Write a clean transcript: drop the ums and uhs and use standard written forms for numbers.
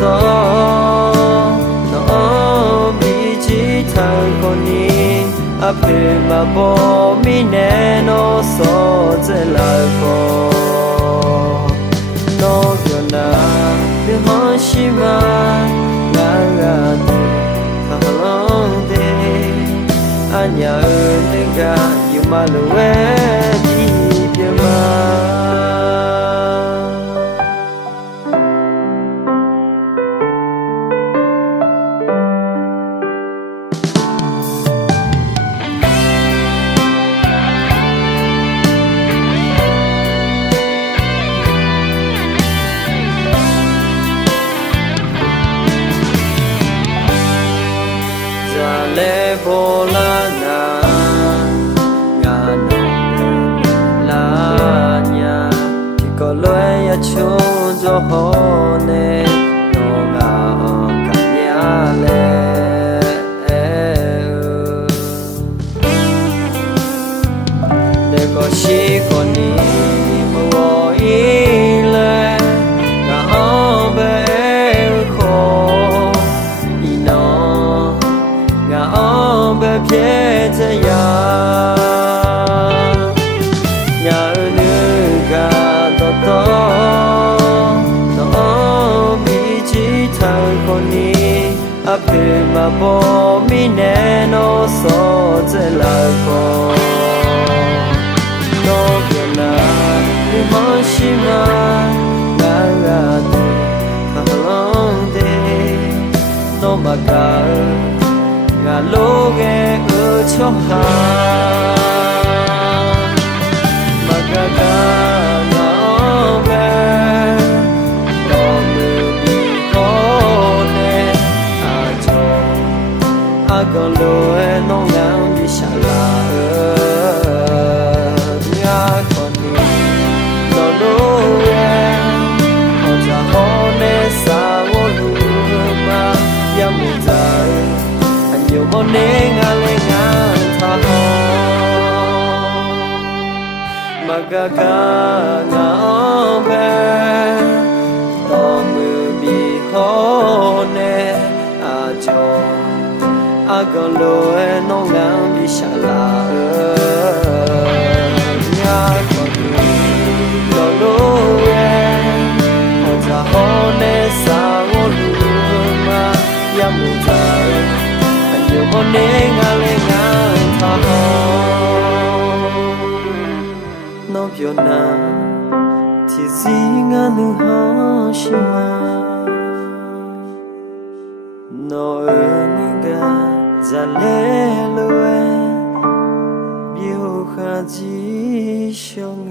to no bi chi thang ko ni a phe ma bo mi ne no so ze la ko no yo na bi ho shi ma la ga de ta long de anya de ga yu ma lo we di pye ma le bola na nga no la nya ki ko lwe ya chun jo ho ne no nga ka nya le de ko shi ko ni mo wo yi le ga ho be ko i no nga on be pye te ya nya nu ga to no bi chi thang ko ni a phe ma bo mi ne no so ze la ko no ya na ni mo shi ma ga ga de ka long de no ma ga nga lo ge u cho ha ma ga ga na be do me bi ko ne a cho a go lo e no nga bi sha la nga ko ni no lo e o ja ho ne sa wo lu ma ya mu ta nhiều món nén nga lên nga tha ho mà ga nga be to mơ bi ho ne a cho a gon lo e no nga bi sha la nga ko ni lo lo e ho ja ho ne sa wo lu ma ya mu ta nhiều món nén nga lên nga tha ho no pyo na ti zi nga nu ho shi ma no e ni ga za le lo e bi ho kha ji shong